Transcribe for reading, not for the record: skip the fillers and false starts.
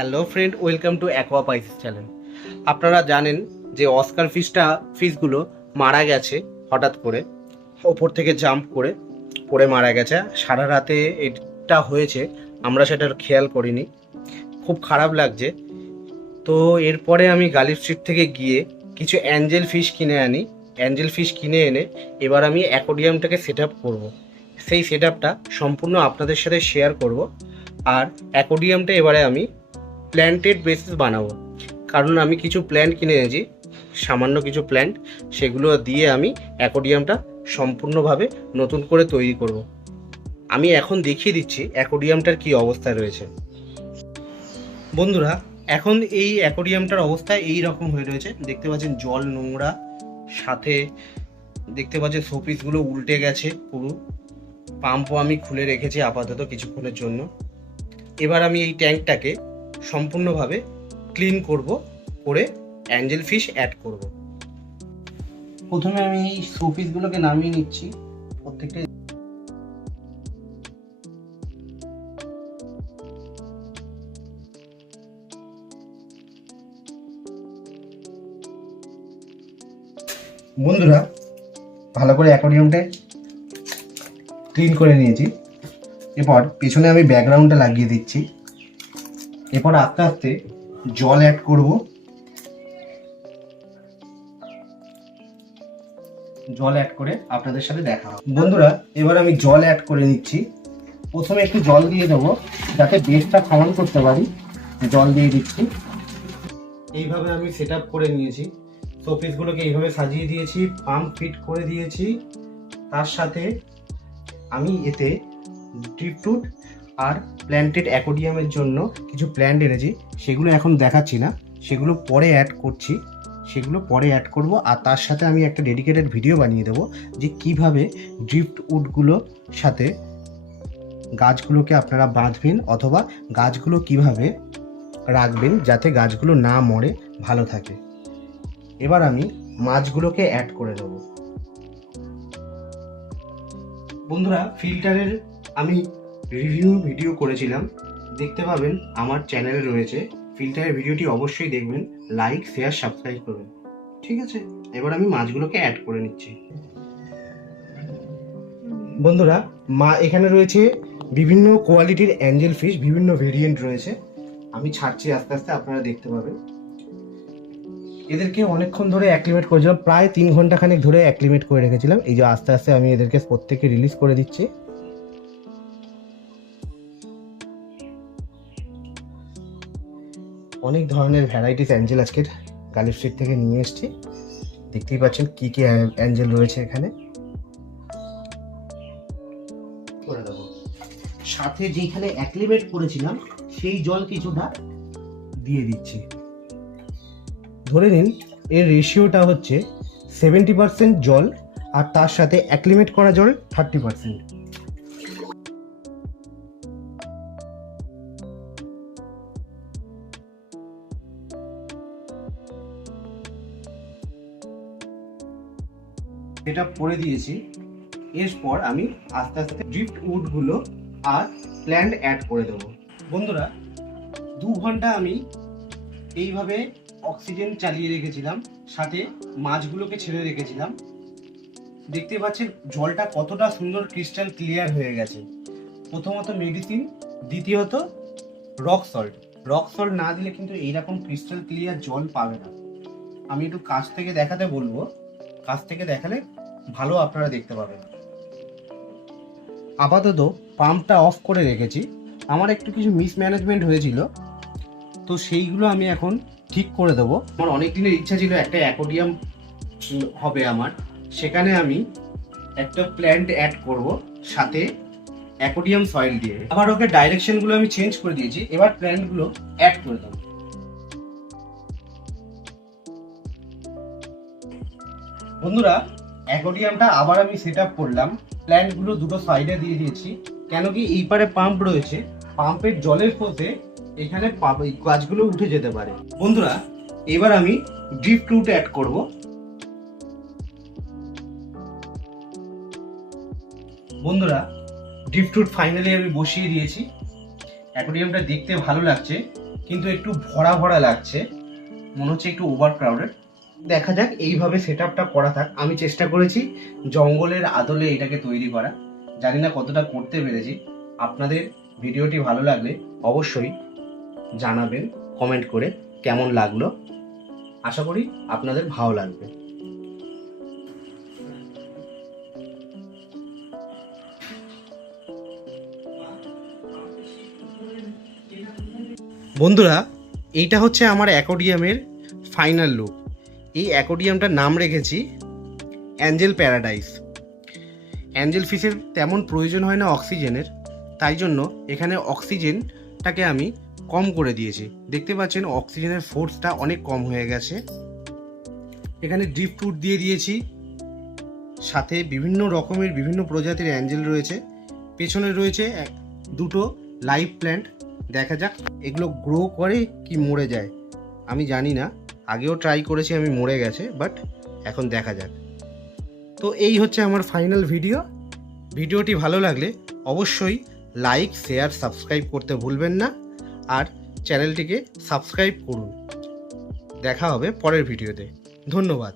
Hello friend, welcome to aqua Pisces channel. আপনারা জানেন যে অস্কার ফিশগুলো মারা গেছে হঠাৎ করে, ওপর থেকে জাম্প করে পড়ে মারা গেছে। সারা রাতে এটা হয়েছে, আমরা সেটার খেয়াল করিনি, খুব খারাপ লাগছে। তো এরপরে আমি গালিফ স্ট্রিট থেকে গিয়ে কিছু অ্যাঞ্জেল ফিশ কিনে আনি। অ্যাঞ্জেল ফিশ কিনে এনে এবার আমি অ্যাকোরিয়ামটাকে সেট আপ করবো। সেই সেট আপটা সম্পূর্ণ আপনাদের সাথে শেয়ার করব। আর অ্যাকোরিয়ামটা এবারে আমি প্ল্যান্টেড বেসিস বানাবো, কারণ আমি কিছু প্ল্যান্ট কিনে এনেছি, সামান্য কিছু প্ল্যান্ট, সেগুলো দিয়ে আমি অ্যাকোরিয়ামটা সম্পূর্ণভাবে নতুন করে তৈরি করব। আমি এখন দেখিয়ে দিচ্ছি অ্যাকোরিয়ামটার কী অবস্থায় রয়েছে। বন্ধুরা, এখন এই অ্যাকোরিয়ামটার অবস্থা এই রকম হয়ে রয়েছে। দেখতে পাচ্ছেন জল নোংরা, সাথে দেখতে পাচ্ছেন শোপিসগুলো উল্টে গেছে পুরো। পাম্পও আমি খুলে রেখেছি আপাতত কিছুক্ষণের জন্য। এবার আমি এই ট্যাঙ্কটাকে সম্পূর্ণভাবে ক্লিন করে অ্যাঞ্জেল ফিশ অ্যাড করব। প্রথমে আমি এই শোপিসগুলোকে নামিয়ে নিচ্ছি প্রত্যেকটা। বন্ধুরা, ভালো করে অ্যাকোরিয়ামটা ক্লিন করে নিয়েছি। এরপর পেছনে আমি ব্যাকগ্রাউন্ডটা লাগিয়ে দিচ্ছি। এরপর আস্তে আস্তে জল অ্যাড করব। জল অ্যাড করে আপনাদের সাথে দেখা হবে। বন্ধুরা, এবার আমি জল অ্যাড করে নিচ্ছি। প্রথমে একটু জল দিয়ে দেবো যাতে বেসটা সমান করতে পারি। জল দিয়ে দিচ্ছি। এইভাবে আমি সেট আপ করে নিয়েছি। শোপিসগুলোকে এইভাবে সাজিয়ে দিয়েছি, পাম্প ফিট করে দিয়েছি। তার সাথে আমি এতে ড্রিপটুট আর প্ল্যান্টেড অ্যাকোরিয়ামের জন্য কিছু প্ল্যান্ট এনেছি, সেগুলো এখন দেখাচ্ছি না, সেগুলো পরে অ্যাড করব। আর তার সাথে আমি একটা ডেডিকেটেড ভিডিও বানিয়ে দেবো যে কিভাবে ড্রিফটউডগুলোর সাথে গাছগুলোকে আপনারা বাঁধবেন, অথবা গাছগুলো কিভাবে রাখবেন যাতে গাছগুলো না মরে, ভালো থাকে। এবার আমি মাছগুলোকে অ্যাড করে দেবো। বন্ধুরা, ফিল্টারের আমি রিভিউ ভিডিও করেছিলাম, দেখতে পাবেন আমার চ্যানেলে রয়েছে। ফিল্টারের ভিডিওটি অবশ্যই দেখবেন, লাইক শেয়ার সাবস্ক্রাইব করবেন। ঠিক আছে, এবার আমি মাছগুলোকে অ্যাড করে নিচ্ছি। বন্ধুরা, এখানে রয়েছে বিভিন্ন কোয়ালিটির অ্যাঞ্জেল ফিশ, বিভিন্ন ভেরিয়েন্ট রয়েছে। আমি ছাড়ছি আস্তে আস্তে, আপনারা দেখতে পাবেন। এদেরকে অনেকক্ষণ ধরে অ্যাক্লিমেট করেছিলাম, প্রায় 3 ঘন্টা খানেক ধরে অ্যাক্লিমেট করে রেখেছিলাম। এই যে আস্তে আস্তে আমি এদেরকে প্রত্যেককে রিলিজ করে দিচ্ছি। অনেক ধরনের ভ্যারাইটিস অ্যাঞ্জেল আজকের গালিফ স্ট্রিট থেকে নিয়ে এসেছি। দেখতেই পাচ্ছেন কি কি অ্যাঞ্জেল রয়েছে এখানে। করে দেবো সাথে যেখানে অ্যাক্লিমেট করেছিলাম সেই জল কিছুটা দিয়ে দিচ্ছি। ধরে নিন এর রেশিওটা হচ্ছে 70% জল, আর তার সাথে অ্যাক্লিমেট করা জল 30%। এটা পরে দিয়েছি। এরপর আমি আস্তে আস্তে ড্রিফটউডগুলো আর প্ল্যান্ট অ্যাড করে দেবো। বন্ধুরা, 2 ঘন্টা আমি এইভাবে অক্সিজেন চালিয়ে রেখেছিলাম, সাথে মাছগুলোকে ছেড়ে রেখেছিলাম। দেখতে পাচ্ছেন জলটা কতটা সুন্দর ক্রিস্টাল ক্লিয়ার হয়ে গেছে। প্রথমত মেডিসিন, দ্বিতীয়ত রক সল্ট। রক সল্ট না দিলে কিন্তু এইরকম ক্রিস্টাল ক্লিয়ার জল পাবে না। আমি একটু কাছ থেকে দেখাতে বলবো, কাছ থেকে দেখালে ভালো আপনারা দেখতে পাবেন। আপাতত পাম্পটা অফ করে রেখেছি। আমার একটু কিছু মিসম্যানেজমেন্ট হয়েছিল, তো সেইগুলো আমি এখন ঠিক করে দেবো। আমার অনেক দিনের ইচ্ছা ছিল একটা অ্যাকোরিয়াম হবে আমার, সেখানে আমি একটা প্ল্যান্ট অ্যাড করব সাথে অ্যাকোরিয়াম সয়েল দিয়ে। আবার ওকে ডাইরেকশনগুলো আমি চেঞ্জ করে দিয়েছি, এবার প্ল্যান্টগুলো অ্যাড করে দেবো। বন্ধুরা, অ্যাকোরিয়ামটা আবার আমি সেট আপ করলাম। প্ল্যান্টগুলো দুটো সাইডে দিয়ে দিয়েছি, কেন কি এই পারে পাম্প রয়েছে, পাম্পের জলের ফোর্সে এখানে গাছগুলো উঠে যেতে পারে। বন্ধুরা, এবার আমি ড্রিফটউড অ্যাড করব। বন্ধুরা, ড্রিফটউড ফাইনালি আমি বসিয়ে দিয়েছি। অ্যাকোরিয়ামটা দেখতে ভালো লাগছে, কিন্তু একটু ভরা ভরা লাগছে, মনে হচ্ছে একটু ওভার ক্রাউডেড। দেখা যাক, এইভাবে সেট আপটা করা থাক। আমি চেষ্টা করেছি জঙ্গলের আদলে এটাকে তৈরি করা, জানি না কতটা করতে পেরেছি। আপনাদের ভিডিওটি ভালো লাগলে অবশ্যই জানাবেন কমেন্ট করে কেমন লাগলো। আশা করি আপনাদের ভালো লাগবে। বন্ধুরা, এইটা হচ্ছে আমার অ্যাকোয়ারিয়ামের ফাইনাল লুক। এই অ্যাকোয়ারিয়ামটার নাম রেখেছি অ্যাঞ্জেল প্যারাডাইস। অ্যাঞ্জেল ফিশের তেমন প্রয়োজন হয় না অক্সিজেনের, তাই জন্য এখানে অক্সিজেনটাকে আমি কম করে দিয়েছি। দেখতে পাচ্ছেন অক্সিজেনের ফোর্সটা অনেক কম হয়ে গেছে। এখানে ড্রিপ ফ্রুট দিয়ে দিয়েছি, সাথে বিভিন্ন রকমের বিভিন্ন প্রজাতির অ্যাঞ্জেল রয়েছে। পেছনে রয়েছে দুটো লাইভ প্ল্যান্ট। দেখা যাক এগুলো গ্রো করে কি মরে যায়, আমি জানি না। আগেও ট্রাই করেছি, আমি মরে গেছে, বাট এখন দেখা যাক। তো এই হচ্ছে আমার ফাইনাল ভিডিও। ভিডিওটি ভালো লাগলে অবশ্যই লাইক, শেয়ার, সাবস্ক্রাইব করতে ভুলবেন না, আর চ্যানেলটিকে সাবস্ক্রাইব করুন। দেখা হবে পরের ভিডিওতে। ধন্যবাদ।